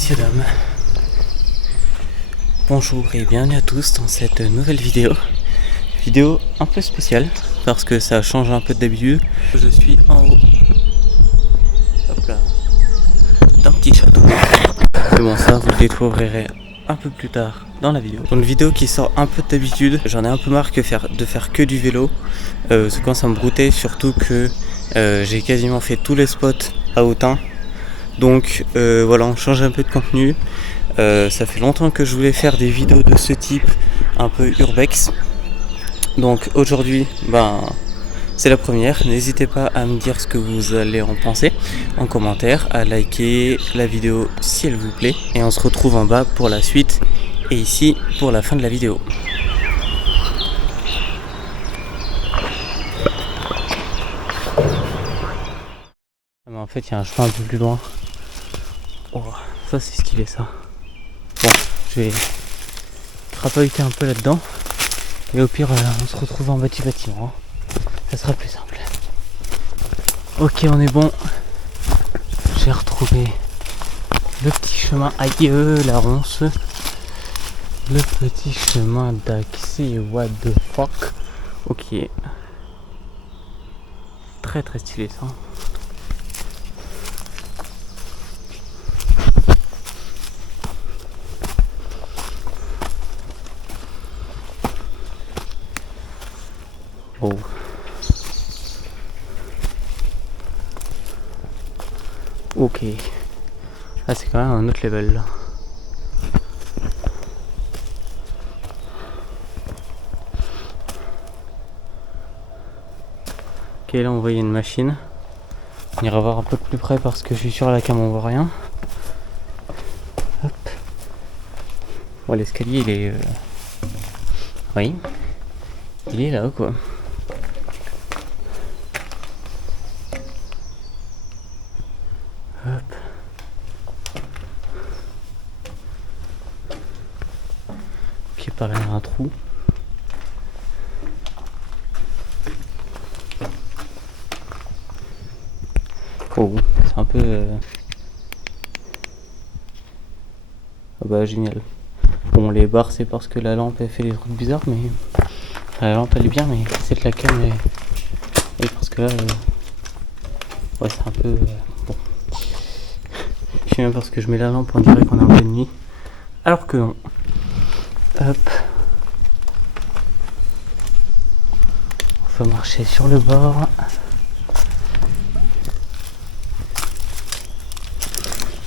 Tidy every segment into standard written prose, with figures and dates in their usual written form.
messieurs, dames. Bonjour et bienvenue à tous dans cette nouvelle vidéo. Vidéo un peu spéciale parce que ça change un peu d'habitude. Je suis en haut, hop là, d'un petit château. Mais bon, ça vous le découvrirez un peu plus tard dans la vidéo. Donc une vidéo qui sort un peu d'habitude. J'en ai un peu marre de faire que du vélo. Ça commence à me brouter, surtout que j'ai quasiment fait tous les spots à Autun. Donc voilà, on change un peu de contenu. Ça fait longtemps que je voulais faire des vidéos de ce type, un peu urbex. Donc aujourd'hui, c'est la première. N'hésitez pas à me dire ce que vous allez en penser en commentaire, à liker la vidéo si elle vous plaît. Et on se retrouve en bas pour la suite et ici pour la fin de la vidéo. Mais en fait, il y a un chemin un peu plus loin. Oh, ça c'est stylé ça. Bon, je vais crapahuter un peu là-dedans. Et au pire, on se retrouve en bas du bâtiment. Ça sera plus simple. Ok, on est bon. J'ai retrouvé le petit chemin. Aïe, la ronce. Le petit chemin d'accès. What the fuck. Ok. Très très stylé ça. Oh. Ok. Ah, c'est quand même un autre level là. Ok, là on voyait une machine. On ira voir un peu plus près parce que je suis sûr à la cam on voit rien. Hop. Bon, l'escalier il est... Oui. Il est là quoi. Hop. Ok, par là il y a un trou. Oh, c'est un peu... Ah bah génial. Bon, les barres c'est parce que la lampe elle fait des trucs bizarres, mais... Enfin, la lampe elle est bien, mais c'est que la cam et parce que là... Ouais, c'est un peu... Bon. Je sais même parce que je mets la lampe, on dirait qu'on est en pleine nuit. Alors que non. Hop. On faut marcher sur le bord.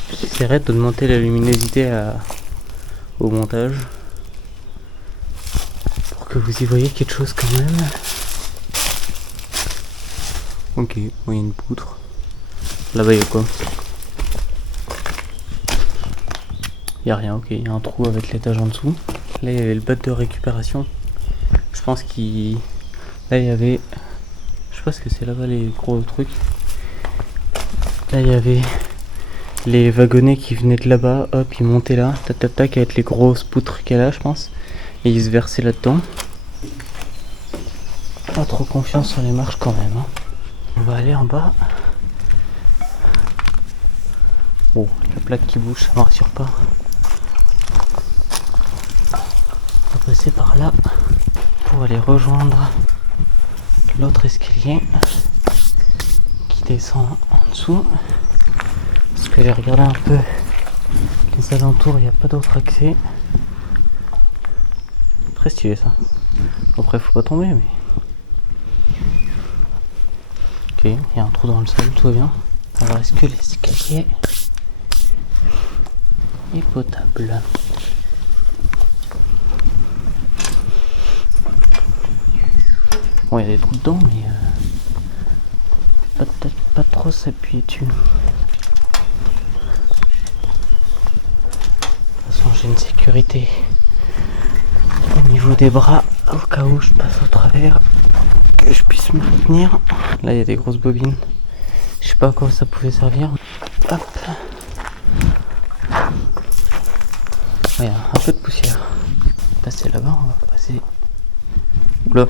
J'essaierai d'augmenter la luminosité au montage. Pour que vous y voyez quelque chose quand même. Ok, bon, il y a une poutre. Là-bas il y a quoi? Il n'y a rien, ok, il y a un trou avec l'étage en dessous. Là il y avait le bac de récupération. Je pense qu'il... Là il y avait... Je sais pas ce que c'est là-bas les gros trucs. Là il y avait les wagonnets qui venaient de là-bas. Hop, ils montaient là. Tac tac tac avec les grosses poutres qu'il y a là je pense. Et ils se versaient là-dedans. Pas trop confiance sur les marches quand même. Hein. On va aller en bas. Oh, la plaque qui bouge, ça me rassure pas. On va passer par là pour aller rejoindre l'autre escalier qui descend en dessous. Parce que j'ai regardé un peu les alentours, il n'y a pas d'autre accès. Très stylé ça. Après, faut pas tomber, mais. Ok, il y a un trou dans le sol, tout va bien. Alors, est-ce que l'escalier est potable? Bon, il y a des trous dedans, mais peut-être pas trop s'appuyer dessus. De toute façon, j'ai une sécurité au niveau des bras, au cas où je passe au travers, que je puisse me retenir. Là, il y a des grosses bobines. Je sais pas à quoi ça pouvait servir. Hop. Il y a un peu de poussière. Passer là-bas, on va passer. Oula.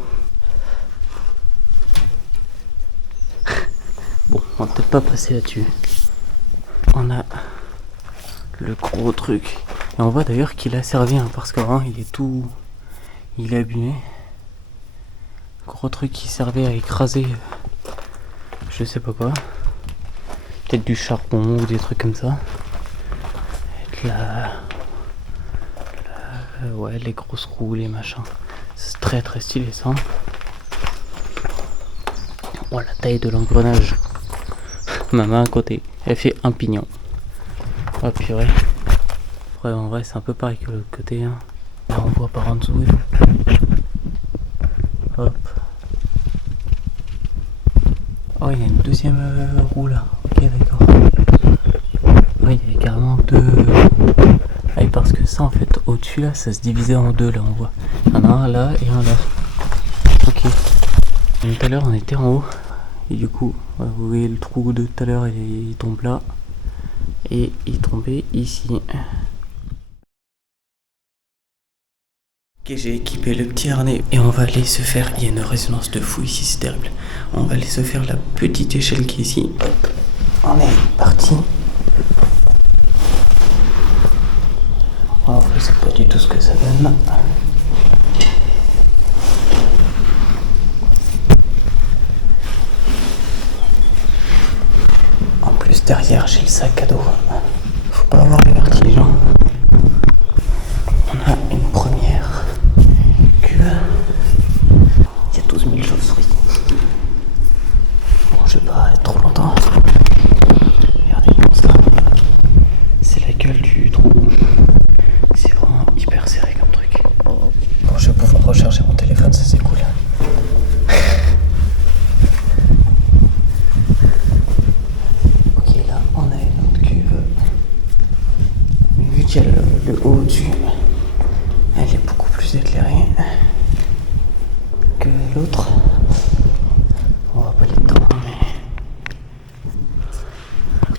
Bon, on va peut-être pas passer là-dessus. On a Le gros truc. Et on voit d'ailleurs qu'il a servi, hein, parce qu'avant il est tout... Il est abîmé. Gros truc qui servait à écraser... Je sais pas quoi. Peut-être du charbon ou des trucs comme ça. Avec ouais, les grosses roues, les machins. C'est très très stylé ça. Oh, la taille de l'engrenage. Ma main à côté, elle fait un pignon. Oh purée. Ouais, en vrai c'est un peu pareil que l'autre côté, hein. Là on voit par en dessous. Hop. Oh, il y a une deuxième roue là. Ok, d'accord. Oui, il y a carrément deux. Ah, et parce que ça en fait au-dessus là, ça se divisait en deux là, on voit. Il y en a un là et un là. Ok. Donc, tout à l'heure on était en haut. Et du coup, vous voyez le trou de tout à l'heure, il tombe là. Et il tombait ici. Ok, j'ai équipé le petit harnais et on va aller se faire, il y a une résonance de fou ici, c'est terrible. On va aller se faire la petite échelle qui est ici. Hop, on est parti. En fait, c'est pas du tout ce que ça donne. En plus, derrière, j'ai le sac à dos. Faut pas avoir le vertige. On a une première cuve. Il y a 12 000 chauves-souris. Bon, je vais pas être trop longtemps. Regardez ça. C'est la gueule du trou. C'est vraiment hyper serré comme truc. Bon, je vais pouvoir recharger mon téléphone, ça c'est cool. Ok, là on a une autre cuve. Vu qu'il y a le haut au-dessus, elle est beaucoup plus éclairée que l'autre. On va pas les temps, mais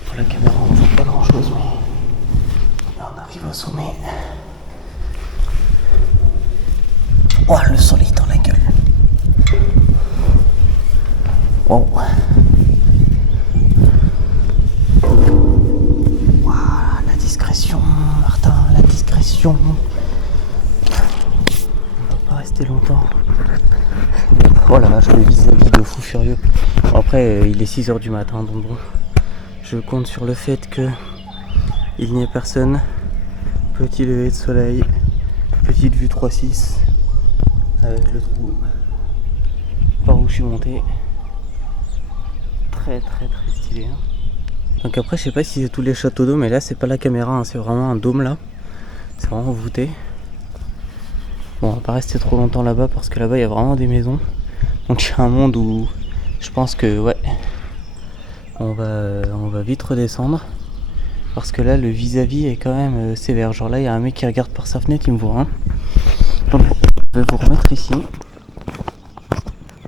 pour la caméra on ne voit pas grand chose, mais là on arrive au sommet. Oh, le soleil dans la gueule. Wow. Wow, la discrétion, Martin, la discrétion. On va pas rester longtemps. Oh la vache, le vis-à-vis de fou furieux. Bon, après, il est 6h du matin, donc bon. Je compte sur le fait que il n'y ait personne. Petit lever de soleil. Petite vue 3.6. Avec le trou par où je suis monté. Très très très stylé. Hein. Donc après, je sais pas si c'est tous les châteaux d'eau, mais là c'est pas la caméra, hein, c'est vraiment un dôme là. C'est vraiment voûté. Bon, on va pas rester trop longtemps là-bas parce que là-bas il y a vraiment des maisons. Donc il y a un monde où je pense que ouais, on va vite redescendre. Parce que là le vis-à-vis est quand même sévère. Genre là il y a un mec qui regarde par sa fenêtre, il me voit. Hein. Donc je vais vous remettre ici.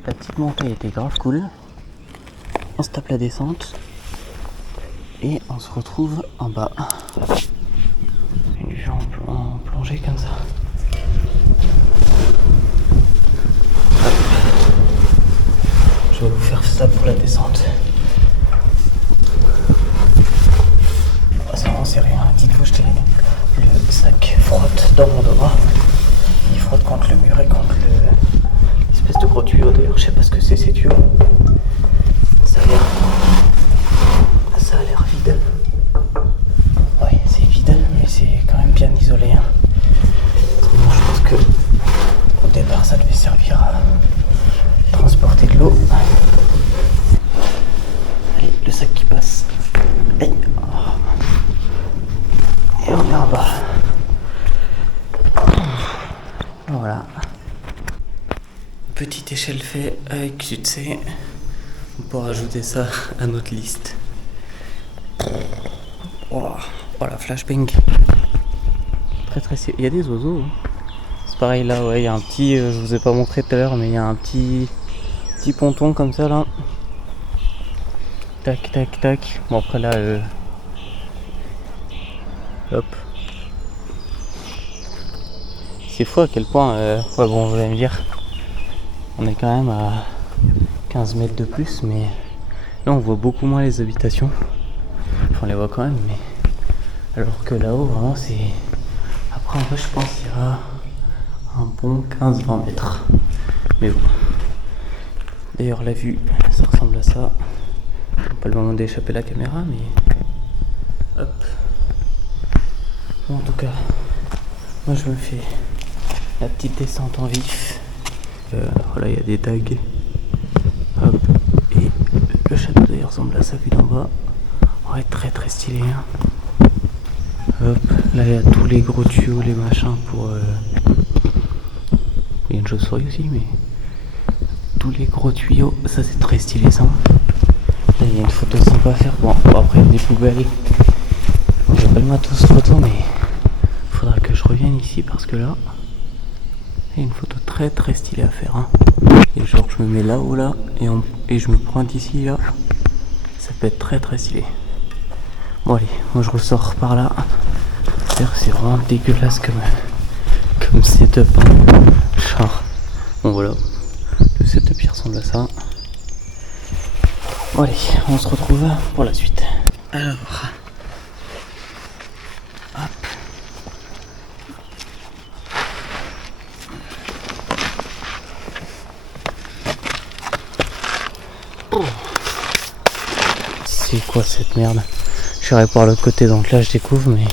La petite montée était grave cool. On se tape la descente. Et on se retrouve en bas. Une vue en plongée comme ça. Hop. Je vais vous faire ça pour la descente. Ça c'est rien. Dites-vous, le sac frotte dans mon dos. Il frotte contre le mur et contre l'espèce de gros tuyau. D'ailleurs, je sais pas ce que c'est ces tuyaux. Ça a l'air vide. Ouais, c'est vide, mais c'est quand même bien isolé. Hein. Moi, je pense que au départ, ça devait servir à transporter de l'eau. Allez, le sac qui passe. Et on est en bas. Voilà. Petite échelle fait avec QC. On pourra ajouter ça à notre liste. Oh, la flashbang. Très très il y a des oiseaux. C'est pareil là, ouais, il y a un petit, je vous ai pas montré tout à l'heure, mais il y a un petit ponton comme ça là. Tac tac tac. Bon après là, hop. C'est fou à quel point, ouais bon, vous allez me dire, on est quand même à 15 mètres de plus, mais là on voit beaucoup moins les habitations. Enfin, on les voit quand même, mais Alors que là-haut, vraiment, c'est... Après, en vrai, je pense qu'il y a un bon 15-20 mètres. Mais bon. D'ailleurs, la vue, ça ressemble à ça. Pas le moment d'échapper la caméra, mais... Hop. Bon, en tout cas, moi, je me fais la petite descente en vif. Voilà, il y a des tags. Hop. Et le château, d'ailleurs, ressemble à ça vu d'en bas. Ouais, très très stylé, hein. Hop, là il y a tous les gros tuyaux, les machins pour... Il y a une chauve-souris aussi, mais... Tous les gros tuyaux, ça c'est très stylé ça. Là il y a une photo sympa à faire. Bon, après il y a des poubelles. J'ai pas le matos photo, mais... Faudra que je revienne ici parce que là... Il y a une photo très très stylée à faire, hein. Et genre je me mets là-haut là, et je me pointe ici là. Ça peut être très très stylé. Bon allez, moi je ressors par là. C'est vraiment dégueulasse comme setup, hein. Genre, bon voilà, le setup il ressemble à ça. Bon allez, on se retrouve pour la suite. Alors, hop. Oh. C'est quoi cette merde? Je serai par l'autre côté, donc là je découvre, mais...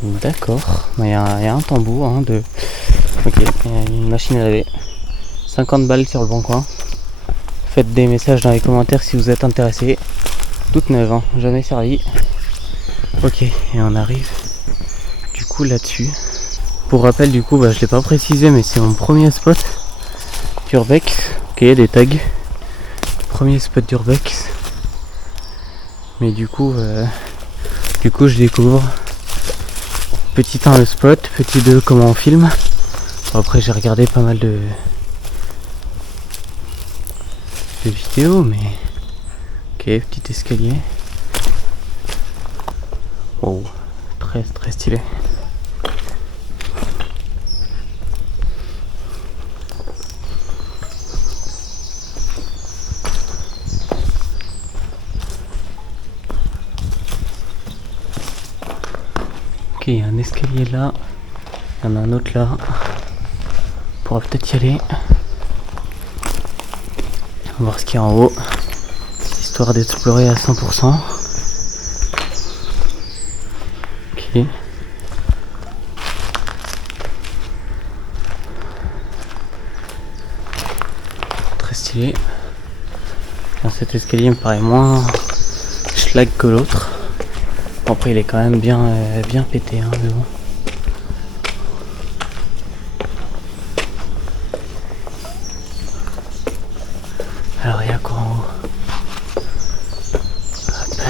D'accord, il y a un tambour, hein, de... Ok, il y a une machine à laver. 50 balles sur le bon coin. Faites des messages dans les commentaires si vous êtes intéressés. Toute neuve, hein, jamais servi. Ok, et on arrive du coup là-dessus. Pour rappel, du coup, je l'ai pas précisé, mais c'est mon premier spot d'Urbex. Ok, des tags. Premier spot d'Urbex. Mais du coup, je découvre. Petit 1 le spot, petit 2 comment on filme. Après j'ai regardé pas mal de vidéos, mais ok, petit escalier. Wow, très très stylé. Ok, il y a un escalier là, il y en a un autre là. On pourra peut-être y aller. On va voir ce qu'il y a en haut, histoire d'explorer à 100%. Ok. Très stylé. Cet escalier me paraît moins schlag que l'autre. Après il est quand même bien pété, hein, mais bon. Alors il y a quoi en haut? Hop.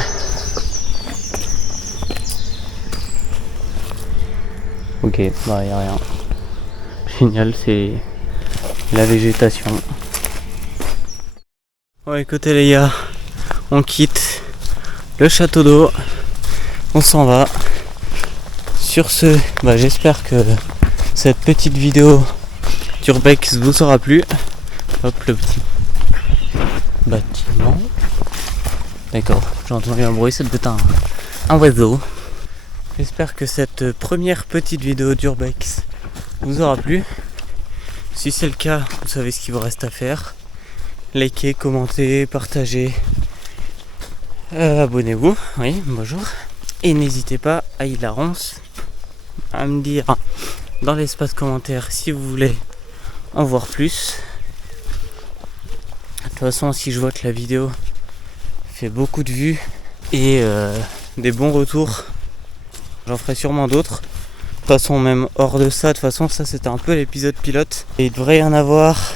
Ok, il n'y a rien. Génial, c'est la végétation. Bon écoutez les gars, on quitte le château d'eau. On s'en va. Sur ce, j'espère que cette petite vidéo d'Urbex vous aura plu. Hop, le petit bâtiment. D'accord, j'ai entendu un bruit, c'est peut-être un oiseau. J'espère que cette première petite vidéo d'Urbex vous aura plu. Si c'est le cas, vous savez ce qu'il vous reste à faire. Likez, commentez, partagez. Abonnez-vous, oui, bonjour. Et n'hésitez pas à Hilarance à me dire dans l'espace commentaire si vous voulez en voir plus. De toute façon, si je vois que la vidéo fait beaucoup de vues et des bons retours, j'en ferai sûrement d'autres. De toute façon, même hors de ça, de toute façon, ça c'était un peu l'épisode pilote. Et il devrait y en avoir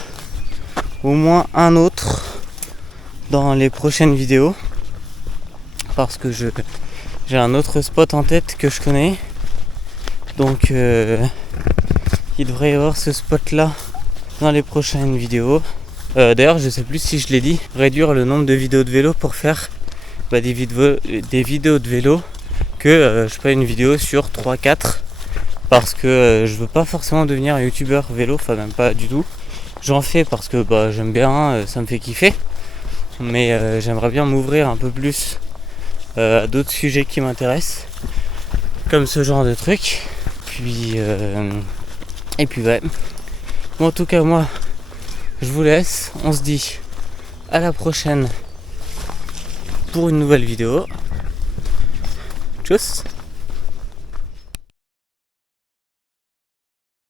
au moins un autre dans les prochaines vidéos. Parce que j'ai un autre spot en tête que je connais. Donc il devrait y avoir ce spot là dans les prochaines vidéos. D'ailleurs je sais plus si je l'ai dit, réduire le nombre de vidéos de vélo pour faire des vidéos de vélo que je fais une vidéo sur 3-4 parce que je veux pas forcément devenir un youtubeur vélo, enfin même pas du tout. J'en fais parce que j'aime bien, ça me fait kiffer, mais j'aimerais bien m'ouvrir un peu plus à d'autres sujets qui m'intéressent, comme ce genre de trucs. Et puis ouais. Bon, en tout cas, moi, je vous laisse. On se dit à la prochaine pour une nouvelle vidéo. Tchuss!